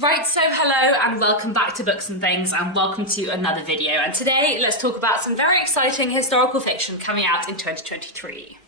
Right, so hello and welcome back to Books and Things, and welcome to another video. And today let's talk about some very exciting historical fiction coming out in 2023.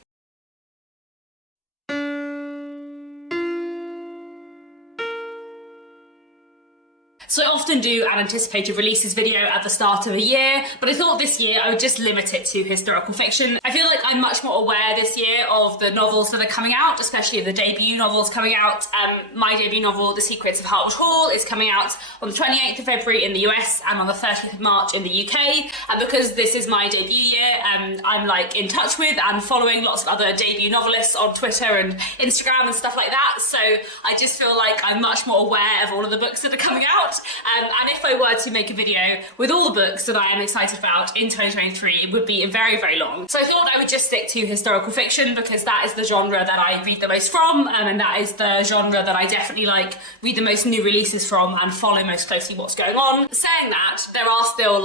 So I often do an anticipated releases video at the start of a year, but I thought this year I would just limit it to historical fiction. I feel like I'm much more aware this year of the novels that are coming out, especially of the debut novels coming out. My debut novel, The Secrets of Hartwood Hall, is coming out on the 28th of February in the US and on the 30th of March in the UK. And because this is my debut year, I'm like in touch with and following lots of other debut novelists on Twitter and Instagram and stuff like that. So I just feel like I'm much more aware of all of the books that are coming out. And if I were to make a video with all the books that I am excited about in 2023, it would be very, very long. So I thought I would just stick to historical fiction because that is the genre that I read the most from, and that is the genre that I definitely read the most new releases from and follow most closely what's going on. Saying that, there are still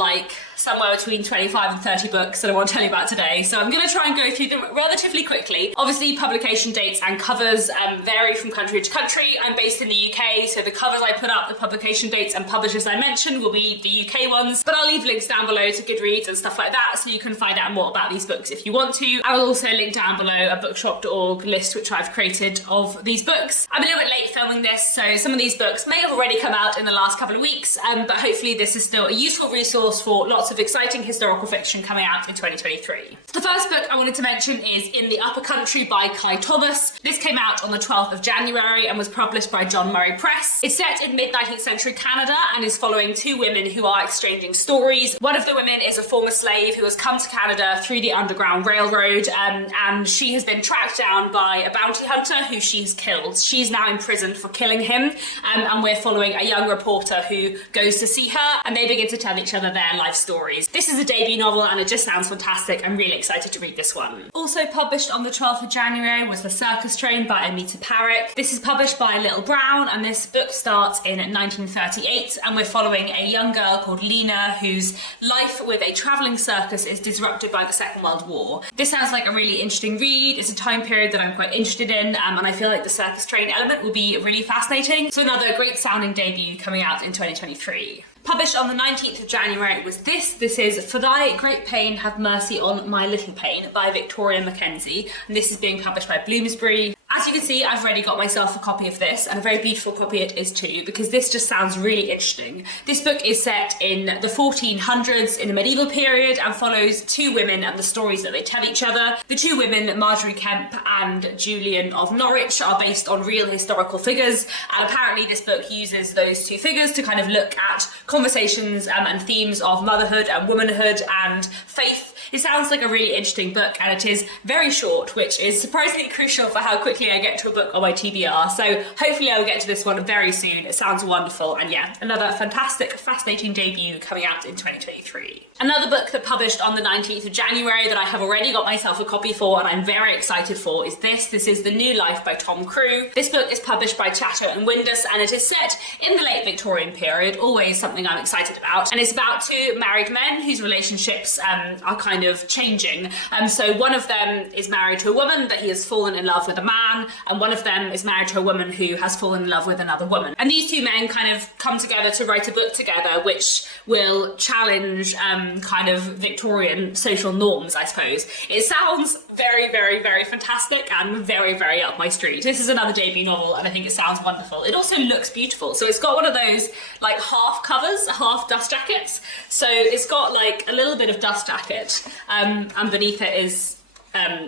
somewhere between 25 and 30 books that I want to tell you about today, so I'm going to try and go through them relatively quickly. Obviously, publication dates and covers vary from country to country. I'm based in the UK, so the covers I put up, the publication dates and publishers I mentioned will be the UK ones, but I'll leave links down below to Goodreads and stuff like that, so you can find out more about these books if you want to. I will also link down below a bookshop.org list which I've created of these books. I'm a little bit late filming this, so some of these books may have already come out in the last couple of weeks, but hopefully this is still a useful resource for lots of exciting historical fiction coming out in 2023. The first book I wanted to mention is In the Upper Country by Kai Thomas. This came out on the 12th of January and was published by John Murray Press. It's set in mid-19th century Canada and is following two women who are exchanging stories. One of the women is a former slave who has come to Canada through the Underground Railroad, and she has been tracked down by a bounty hunter who she's killed. She's now imprisoned for killing him, and we're following a young reporter who goes to see her, and they begin to tell each other their life stories. This is a debut novel and it just sounds fantastic. I'm really excited to read this one. Also published on the 12th of January was The Circus Train by Amita Parekh. This is published by Little Brown, and this book starts in 1938, and we're following a young girl called Lena whose life with a travelling circus is disrupted by the Second World War. This sounds like a really interesting read. It's a time period that I'm quite interested in, and I feel like the circus train element will be really fascinating. So another great sounding debut coming out in 2023. Published on the 19th of January was this. This is For Thy Great Pain Have Mercy on My Little Pain by Victoria Mackenzie, and this is being published by Bloomsbury. As you can see, I've already got myself a copy of this, and a very beautiful copy it is too, because this just sounds really interesting. This book is set in the 1400s in the medieval period and follows two women and the stories that they tell each other. The two women, Marjorie Kemp and Julian of Norwich, are based on real historical figures, and apparently this book uses those two figures to kind of look at conversations and themes of motherhood and womanhood and faith. It sounds like a really interesting book, and it is very short, which is surprisingly crucial for how quickly I get to a book on my TBR. So hopefully I'll get to this one very soon. It sounds wonderful, and yeah, another fantastic, fascinating debut coming out in 2023. Another book that published on the 19th of January that I have already got myself a copy for and I'm very excited for is this. This is The New Life by Tom Crewe. This book is published by Chatto and Windus, and it is set in the late Victorian period, always something I'm excited about. And it's about two married men whose relationships are kind of changing. So one of them is married to a woman, but he has fallen in love with a man, and one of them is married to a woman who has fallen in love with another woman. And these two men kind of come together to write a book together which will challenge kind of Victorian social norms, I suppose. It sounds very, very, very fantastic and very, very up my street. This is another debut novel and I think it sounds wonderful. It also looks beautiful. So it's got one of those half covers, half dust jackets. So it's got a little bit of dust jacket and beneath it is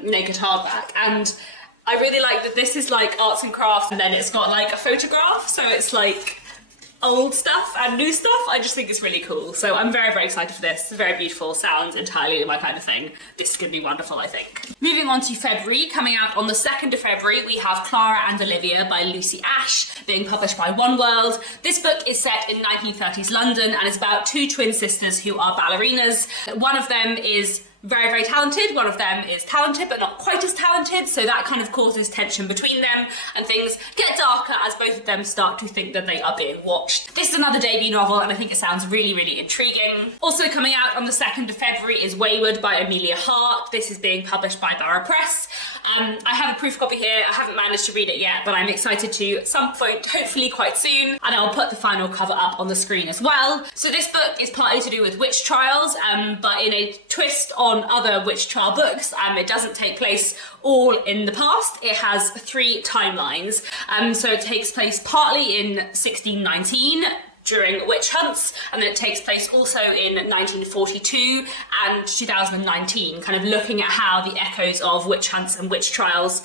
naked hardback. And I really like that this is arts and crafts, and then it's got a photograph. So it's old stuff and new stuff. I just think it's really cool. So I'm very, very excited for this. It's very beautiful, sounds entirely my kind of thing. This is going to be wonderful, I think. Moving on to February, coming out on the 2nd of February, we have Clara and Olivia by Lucy Ash, being published by One World. This book is set in 1930s London and it's about two twin sisters who are ballerinas. One of them is very, very talented. One of them is talented, but not quite as talented. So that kind of causes tension between them, and things get darker as both of them start to think that they are being watched. This is another debut novel, and I think it sounds really, really intriguing. Also coming out on the 2nd of February is Wayward by Amelia Hart. This is being published by Borough Press. I have a proof copy here. I haven't managed to read it yet, but I'm excited to at some point, hopefully quite soon, and I'll put the final cover up on the screen as well. So this book is partly to do with witch trials, but in a twist on other witch trial books, it doesn't take place all in the past. It has 3 timelines. So it takes place partly in 1619, during witch hunts, and then it takes place also in 1942 and 2019, kind of looking at how the echoes of witch hunts and witch trials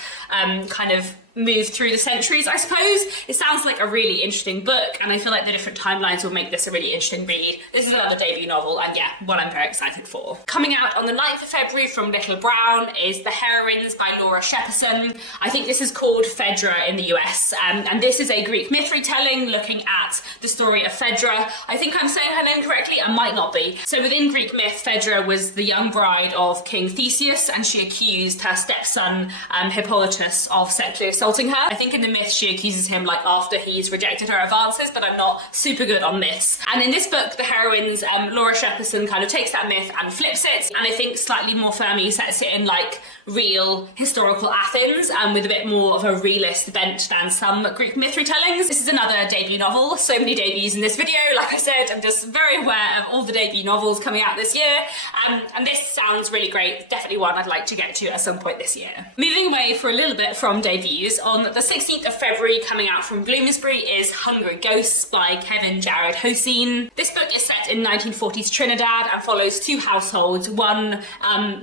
kind of move through the centuries, I suppose. It sounds like a really interesting book, and I feel like the different timelines will make this a really interesting read. This is another debut novel, and yeah, one I'm very excited for. Coming out on the 9th of February from Little Brown is The Heroines by Laura Shepperson. I think this is called Phaedra in the US, and this is a Greek myth retelling looking at the story of Phaedra. I think I'm saying her name correctly, I might not be. So within Greek myth, Phaedra was the young bride of King Theseus, and she accused her stepson Hippolytus of sexually assaulting her. I think in the myth she accuses him like after he's rejected her advances, but I'm not super good on myths. And in this book, The Heroines, Laura Shepperson kind of takes that myth and flips it, and I think slightly more firmly sets it in like real historical Athens, and with a bit more of a realist bent than some Greek myth retellings. This is another debut novel. So many debuts in this video. Like I said, I'm just very aware of all the debut novels coming out this year, and this sounds really great. Definitely one I'd like to get to at some point this year. Moving away for a little bit from debuts, on the 16th of February coming out from Bloomsbury is Hungry Ghosts by Kevin Jared Hoseen. This book is set in 1940s Trinidad and follows 2 households, one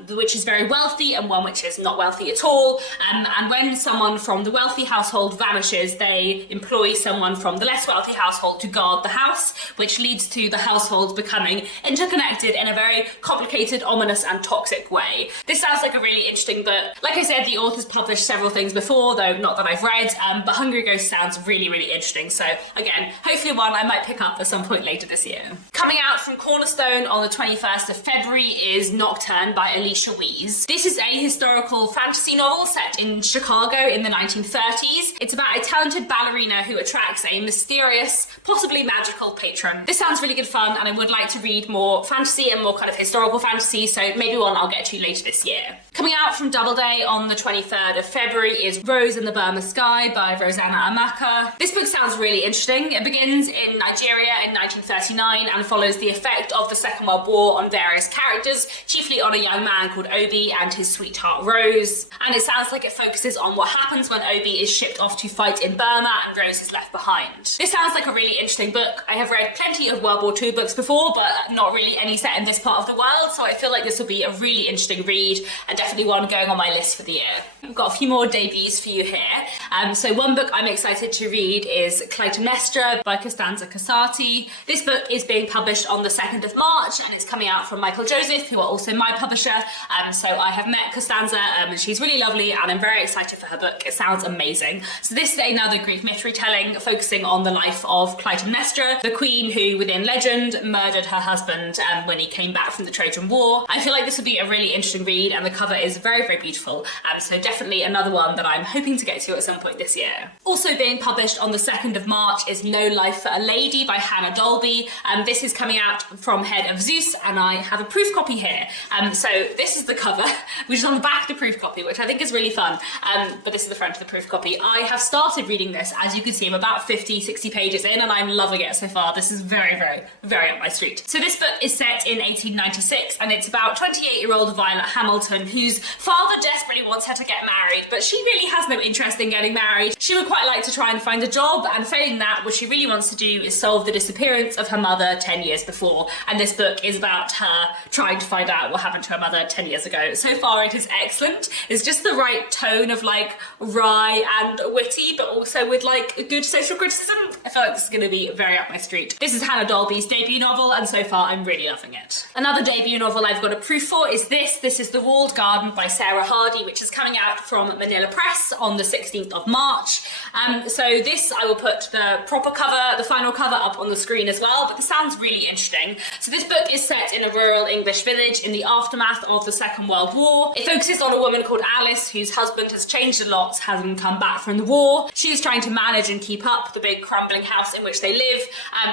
which is very wealthy and one which is not wealthy at all, and when someone from the wealthy household vanishes, they employ someone from the less wealthy household to guard the house, which leads to the households becoming interconnected in a very complicated, ominous and toxic way. This sounds like a really interesting book. Like I said, the author's published several things before, though not that I've read, but Hungry Ghost sounds really, really interesting. So again, hopefully one I might pick up at some point later this year. Coming out from Cornerstone on the 21st of February is Nocturne by Alicia Wees. This is a historical fantasy novel set in Chicago in the 1930s. It's about a talented ballerina who attracts a mysterious, possibly magical patron. This sounds really good fun, and I would like to read more fantasy and more kind of historical fantasy, so maybe one I'll get to later this year. Coming out from Doubleday on the 23rd of February is Rose in the Burma Sky by Rosanna Amaka. This book sounds really interesting. It begins in Nigeria in 1939 and follows the effect of the Second World War on various characters, chiefly on a young man called Obi and his sweetheart Rose. And it sounds like it focuses on what happens when Obi is shipped off to fight in Burma and Rose is left behind. This sounds like a really interesting book. I have read plenty of World War II books before, but not really any set in this part of the world, so I feel like this will be a really interesting read and definitely one going on my list for the year. I've got a few more debuts for you here. So one book I'm excited to read is Clytemnestra by Costanza Casati. This book is being published on the 2nd of March, and it's coming out from Michael Joseph, who are also my publisher. So I have met Costanza, and she's really lovely, and I'm very excited for her book. It sounds amazing. So this is another Greek myth retelling focusing on the life of Clytemnestra, the queen who, within legend, murdered her husband when he came back from the Trojan War. I feel like this would be a really interesting read, and the cover is very, very beautiful. So definitely another one that I'm hoping to get to at some point this year. Also being published on the 2nd of March is No Life for a Lady by Hannah Dolby. This is coming out from Head of Zeus, and I have a proof copy here. So this is the cover, which is on the back of the proof copy, which I think is really fun. But this is the front of the proof copy. I have started reading this. As you can see, I'm about 50, 60 pages in, and I'm loving it so far. This is very, very, very up my street. So this book is set in 1896, and it's about 28-year-old Violet Hamilton, whose father desperately wants her to get married, but she really has no interest in getting married. She would quite like to try and find a job, and failing that, what she really wants to do is solve the disappearance of her mother 10 years before. And this book is about her trying to find out what happened to her mother 10 years ago. So far, it is excellent. It's just the right tone of like wry and witty, but also with like good social criticism. I feel like this is going to be very up my street. This is Hannah Dolby's debut novel, and so far I'm really loving it. Another debut novel I've got a proof for is this. This is The Walled Garden by Sarah Hardy, which is coming out from Manila Press on the 16th of March. So this, I will put the proper cover, the final cover up on the screen as well, but this sounds really interesting. So this book is set in a rural English village in the aftermath of the Second World War. It focuses on a woman called Alice, whose husband has changed a lot, having come back from the war. She is trying to manage and keep up the big crumbling house in which they live,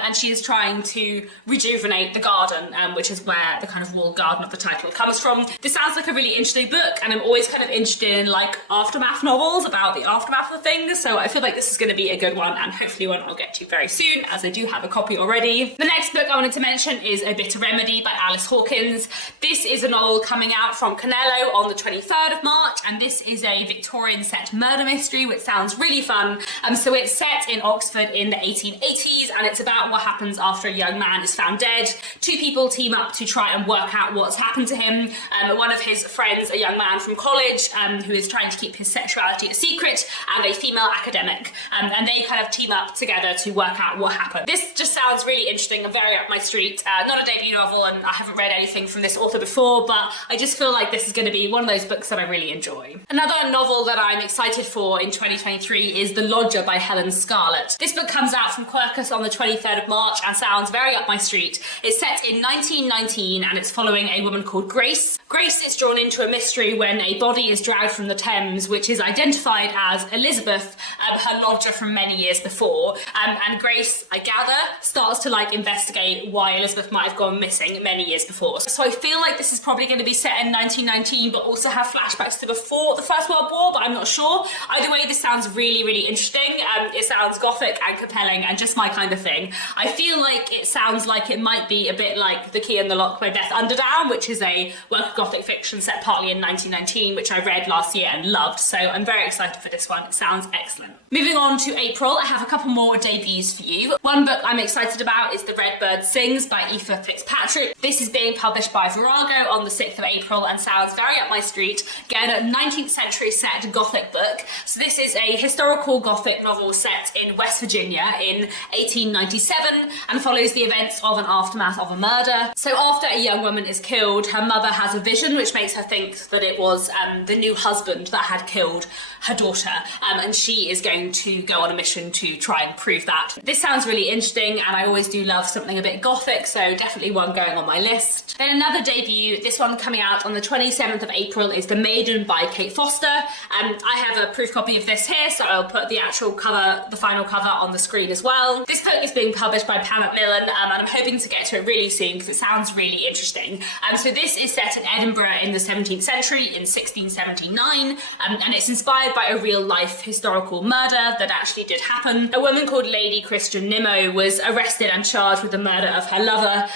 and she is trying to rejuvenate the garden, which is where the kind of walled garden of the title comes from. This sounds like a really interesting book, and I'm always kind of interested in like aftermath novels about the aftermath of things, so I feel like this is going to be a good one, and hopefully one I'll get to very soon, as I do have a copy already. The next book I wanted to mention is A Bitter Remedy by Alice Hawkins. This is a novel coming out from Canelo on the 23rd of March, and this is a Victorian set murder mystery, which sounds really fun. So it's set in Oxford in the 1880s, and it's about what happens after a young man is found dead. Two people team up to try and work out what's happened to him. One of his friends, a young man from college, who is trying to keep his sexuality a secret, and a female academic, and they kind of team up together to work out what happened. This just sounds really interesting and very up my street. Not a debut novel, and I haven't read anything from this author before, but I just feel like this is going to be one of those books that I really enjoy. Another novel that I'm excited for in 2023 is The Lodger by Helen Scarlett. This book comes out from Quercus on the 23rd of March and sounds very up my street. It's set in 1919, and it's following a woman called Grace. Grace is drawn into a mystery when a body is dragged from the Thames, which is identified as Elizabeth, her lodger from many years before. And Grace, I gather, starts to like investigate why Elizabeth might have gone missing many years before. So I feel like this is probably going to be set in 1919, but also have flashbacks to before the First World War, but I'm not sure. Either way, this sounds really, really interesting. It sounds gothic and compelling and just my kind of thing. I feel like it sounds like it might be a bit like The Key and the Lock by Beth Underdown, which is a work of gothic fiction set partly in 1919, which I read last year and loved, so I'm very excited for this one. It sounds excellent. Moving on to April, I have a couple more debuts for you. One book I'm excited about is The Red Bird Sings by Aoife Fitzpatrick. This is being published by Virago on the 6th of April and sounds very up my street. Again, a 19th century set gothic book. So this is a historical gothic novel set in West Virginia in 1897 and follows the events of an aftermath of a murder. So after a young woman is killed, her mother has a vision which makes her think that it was the new husband that had killed her daughter, and she is going to go on a mission to try and prove that. This sounds really interesting, and I always do love something a bit gothic, so definitely one going on my list. Then another debut, this one coming out on the 27th of April, is The Maiden by Kate Foster. I have a proof copy of this here, so I'll put the actual cover, the final cover, on the screen as well. This book is being published by Pan Macmillan, and I'm hoping to get to it really soon because it sounds really interesting. So this is set in Edinburgh in the 17th century, in 1679, and it's inspired by a real-life historical murder that actually did happen. A woman called Lady Christian Nimmo was arrested and charged with the murder of her lover,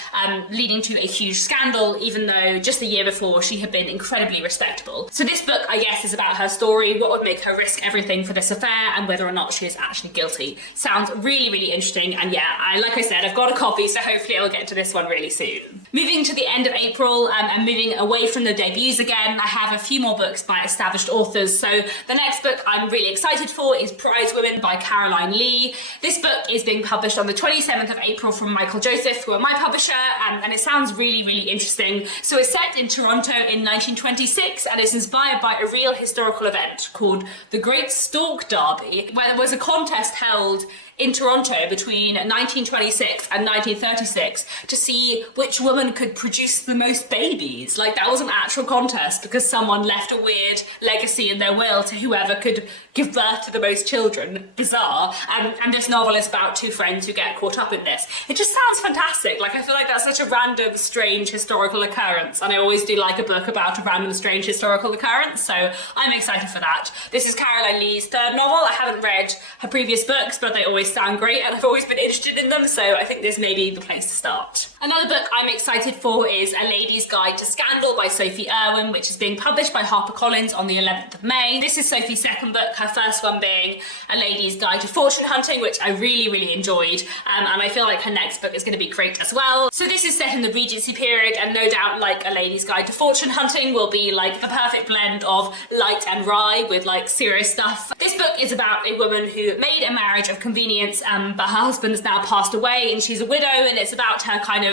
leading to a huge scandal, even though just the year before she had been incredibly respectable. So this book, I guess, is about her story, what would make her risk everything for this affair, and whether or not she is actually guilty. Sounds really, really interesting, and yeah, like I said, I've got a copy, so hopefully I'll get to this one really soon. Moving to the end of April, and moving away from the debuts again, I have a few more books by established authors. So the next book I'm really excited for is Prize Women by Caroline Lee. This book is being published on the 27th of April from Michael Joseph, who are my publisher, and it sounds really, really interesting. So it's set in Toronto in 1926, and it's inspired by a real historical event called the Great Stork Derby, where there was a contest held in Toronto between 1926 and 1936 to see which woman could produce the most babies. Like, that was an actual contest because someone left a weird legacy in their will to whoever could give birth to the most children. Bizarre. And this novel is about two friends who get caught up in this. It just sounds fantastic. Like, I feel like that's such a random, strange historical occurrence, and I always do like a book about a random, strange historical occurrence, so I'm excited for that. This is Caroline Lee's third novel. I haven't read her previous books, but they always sound great, and I've always been interested in them, so I think this may be the place to start. Another book I'm excited for is A Lady's Guide to Scandal by Sophie Irwin, which is being published by HarperCollins on the 11th of May. This is Sophie's second book, her first one being A Lady's Guide to Fortune Hunting, which I really enjoyed, and I feel like her next book is going to be great as well. So this is set in the Regency period, and no doubt, like A Lady's Guide to Fortune Hunting, will be like the perfect blend of light and wry with like serious stuff. This book is about a woman who made a marriage of convenience, but her husband has now passed away and she's a widow, and it's about her kind of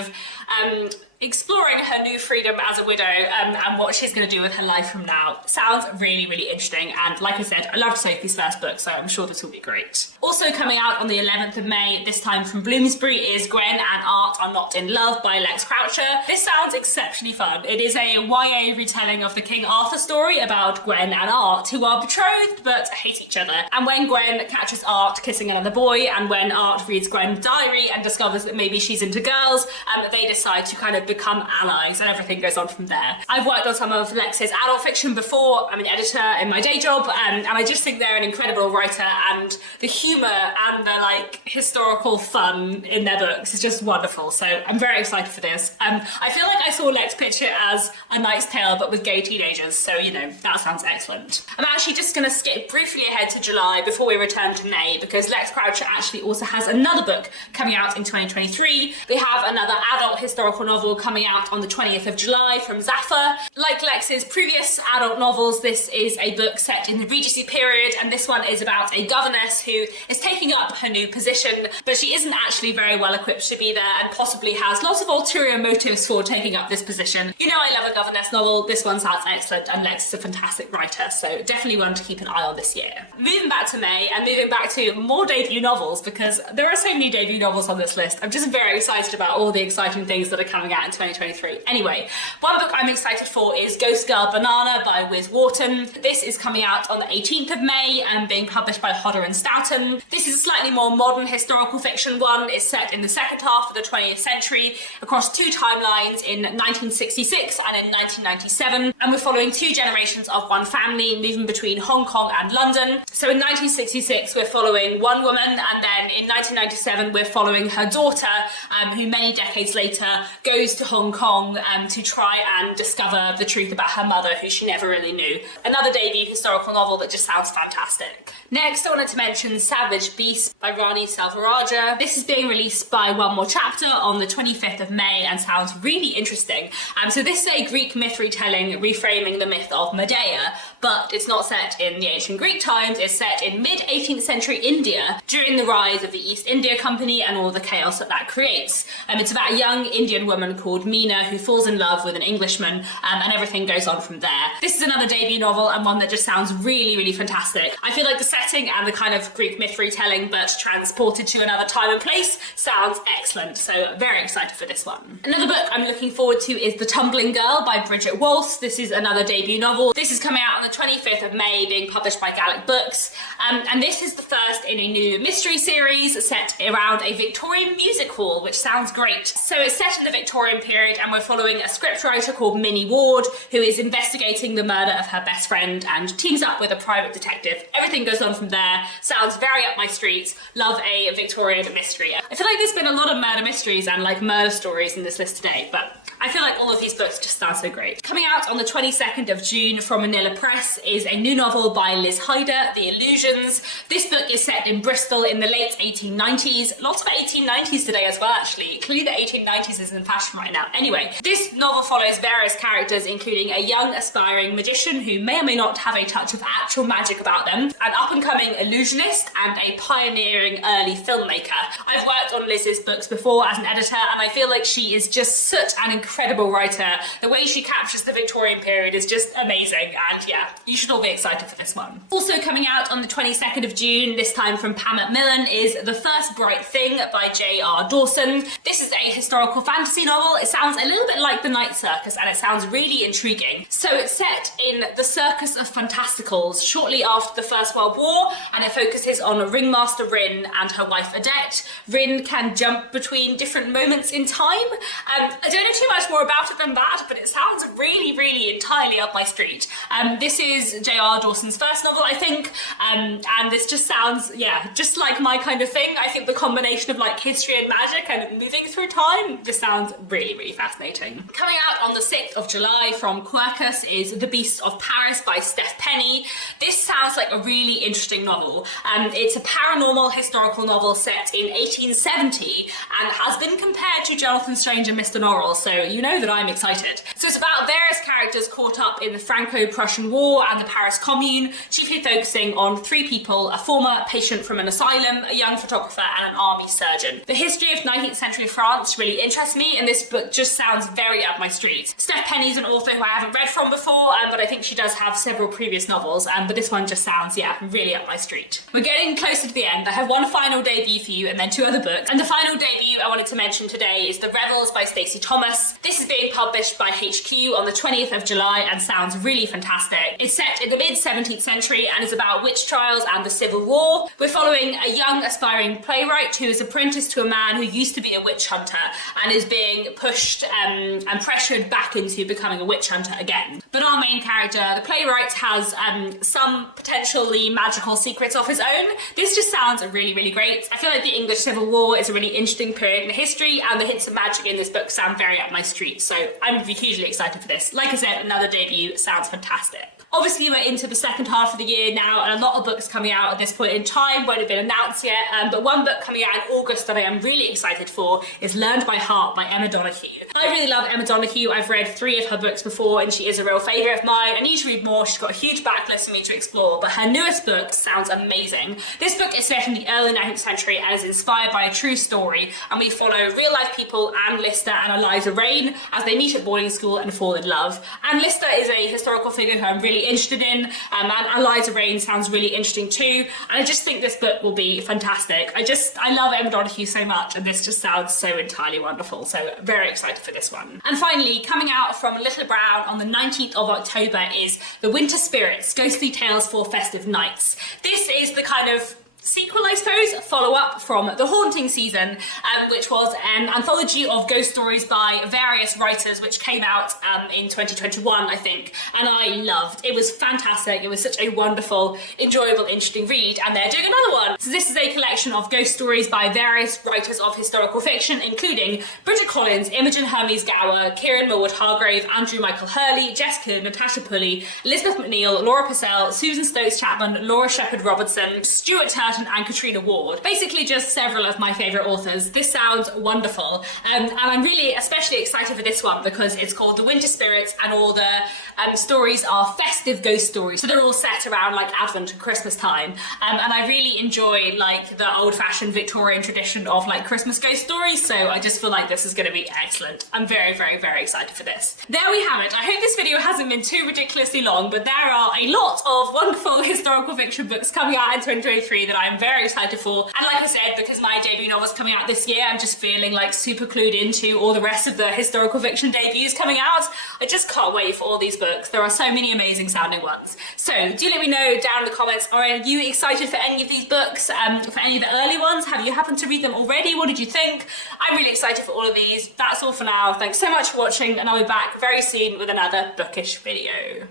exploring her new freedom as a widow, and what she's going to do with her life from now. Sounds really interesting, and like I said, I loved Sophie's first book, so I'm sure this will be great. Also coming out on the 11th of May, this time from Bloomsbury, is Gwen and Art Are Not in Love by Lex Croucher. This sounds exceptionally fun. It is a YA retelling of the King Arthur story about Gwen and Art, who are betrothed but hate each other. And when Gwen catches Art kissing another boy, and when Art reads Gwen's diary and discovers that maybe she's into girls, they decide to kind of become allies, and everything goes on from there. I've worked on some of Lex's adult fiction before. I'm an editor in my day job, and I just think they're an incredible writer, and the humour and the like historical fun in their books is just wonderful. So I'm very excited for this. I feel like I saw Lex pitch it as A Knight's Tale but with gay teenagers, so you know, that sounds excellent. I'm actually just going to skip briefly ahead to July before we return to May, because Lex Croucher actually also has another book coming out in 2023. We have another adult historical novel coming out on the 20th of July from Zaffa. Like Lex's previous adult novels, this is a book set in the Regency period, and this one is about a governess who is taking up her new position, but she isn't actually very well equipped to be there, and possibly has lots of ulterior motives for taking up this position. You know, I love a governess novel. This one sounds excellent, and Lex is a fantastic writer, so definitely one to keep an eye on this year. Moving back to May, and moving back to more debut novels, because there are so many debut novels on this list. I'm just very excited about all the exciting things that are coming out in 2023. Anyway, one book I'm excited for is Ghost Girl Banana by Wiz Wharton. This is coming out on the 18th of May and being published by Hodder and Stoughton. This is a slightly more modern historical fiction one. It's set in the second half of the 20th century across two timelines in 1966 and in 1997, and we're following two generations of one family moving between Hong Kong and London. So in 1966 we're following one woman, and then in 1997 we're following her daughter, who many decades later goes to Hong Kong to try and discover the truth about her mother, who she never really knew. Another debut historical novel that just sounds fantastic. Next, I wanted to mention Savage Beast by Rani Selvarajah. This is being released by One More Chapter on the 25th of May and sounds really interesting. So this is a Greek myth retelling reframing the myth of Medea, but it's not set in the ancient Greek times. It's set in mid-18th century India during the rise of the East India Company and all the chaos that that creates. It's about a young Indian woman called Meena who falls in love with an Englishman, and everything goes on from there. This is another debut novel, and one that just sounds really fantastic. I feel like the setting and the kind of Greek myth retelling but transported to another time and place sounds excellent, so very excited for this one. Another book I'm looking forward to is The Tumbling Girl by Bridget Walsh. This is another debut novel. This is coming out on the 25th of May, being published by Gallic Books, and this is the first in a new mystery series set around a Victorian music hall, which sounds great. So it's set in the Victorian period, and we're following a scriptwriter called Minnie Ward, who is investigating the murder of her best friend and teams up with a private detective. Everything goes on from there. Sounds very up my street. Love a Victorian mystery. I feel like there's been a lot of murder mysteries and like murder stories in this list today, but I feel like all of these books just sound so great. Coming out on the 22nd of June from Manila Press is a new novel by Liz Hyder, The Illusions. This book is set in Bristol in the late 1890s. Lots of 1890s today as well, actually. Clearly the 1890s is in fashion right now. Anyway, this novel follows various characters, including a young aspiring magician who may or may not have a touch of actual magic about them, an up-and-coming illusionist, and a pioneering early filmmaker. I've worked on Liz's books before as an editor, and I feel like she is just such an incredible writer. The way she captures the Victorian period is just amazing, and yeah, you should all be excited for this one. Also coming out on the 22nd of June, this time from Pam Macmillan, is The First Bright Thing by J.R. Dawson. This is a historical fantasy novel novel. It sounds a little bit like The Night Circus, and it sounds really intriguing. So it's set in the Circus of Fantasticals shortly after the First World War, and it focuses on Ringmaster Rin and her wife Odette. Rin can jump between different moments in time. I don't know too much more about it than that, but it sounds really, really entirely up my street. This is J.R. Dawson's first novel, I think, and this just sounds, yeah, just like my kind of thing. I think the combination of like history and magic and moving through time just sounds really, really fascinating. Coming out on the 6th of July from Quercus is The Beast of Paris by Steph Penny. This sounds like a really interesting novel. It's a paranormal historical novel set in 1870 and has been compared to Jonathan Strange and Mr. Norrell, so you know that I'm excited. So it's about various characters caught up in the Franco-Prussian War and the Paris Commune, chiefly focusing on 3 people: a former patient from an asylum, a young photographer, and an army surgeon. The history of 19th century France really interests me, and this book just sounds very up my street. Steph Penny's an author who I haven't read from before, but I think she does have several previous novels, but this one just sounds, yeah, really up my street. We're getting closer to the end. I have one final debut for you and then 2 other books. And the final debut I wanted to mention today is The Revels by Stacey Thomas. This is being published by HQ on the 20th of July and sounds really fantastic. It's set in the mid-17th century and is about witch trials and the Civil War. We're following a young aspiring playwright who is apprenticed to a man who used to be a witch hunter and is being pushed and pressured back into becoming a witch hunter again. But our main character, the playwright, has some potentially magical secrets of his own. This just sounds really, really great. I feel like the English Civil War is a really interesting period in history, and the hints of magic in this book sound very up my street, so I'm hugely excited for this. Like I said, another debut sounds fantastic. Obviously, we're into the second half of the year now, and a lot of books coming out at this point in time won't have been announced yet, but one book coming out in August that I am really excited for is Learned by Heart by Emma Donoghue. I really love Emma Donoghue. I've read 3 of her books before, and she is a real favourite of mine. I need to read more. She's got a huge backlist for me to explore, but her newest book sounds amazing. This book is set in the early 19th century and is inspired by a true story, and we follow real-life people Anne Lister and Eliza Rain as they meet at boarding school and fall in love. Anne Lister is a historical figure who I'm really interested in, and Eliza Rain sounds really interesting too, and I just think this book will be fantastic. I love Emma Donoghue so much, and this just sounds so entirely wonderful, so very excited for this one. And finally, coming out from Little Brown on the 19th of October is The Winter Spirits, Ghostly Tales for Festive Nights. This is the kind of sequel, I suppose, follow-up from The Haunting Season, which was an anthology of ghost stories by various writers, which came out in 2021, I think, and I loved. It was fantastic. It was such a wonderful, enjoyable, interesting read, and they're doing another one. So this is a collection of ghost stories by various writers of historical fiction, including Bridget Collins, Imogen Hermes Gower, Kieran Millward Hargrave, Andrew Michael Hurley, Jess Coon, Natasha Pulley, Elizabeth McNeil, Laura Purcell, Susan Stokes Chapman, Laura Shepherd Robertson, Stuart Turton, and Katrina Ward. Basically just several of my favourite authors. This sounds wonderful, and I'm really especially excited for this one because it's called The Winter Spirits, and all the stories are festive ghost stories, so they're all set around like Advent and Christmas time, and I really enjoy like the old-fashioned Victorian tradition of like Christmas ghost stories, so I just feel like this is going to be excellent. I'm very, very, very excited for this. There we have it. I hope this video hasn't been too ridiculously long, but there are a lot of wonderful historical fiction books coming out in 2023 that I'm very excited for, and like I said, because my debut novel's coming out this year, I'm just feeling like super clued into all the rest of the historical fiction debuts coming out. I just can't wait for all these books. There are so many amazing sounding ones. So do let me know down in the comments, are you excited for any of these books, for any of the early ones? Have you happened to read them already? What did you think? I'm really excited for all of these. That's all for now. Thanks so much for watching, and I'll be back very soon with another bookish video.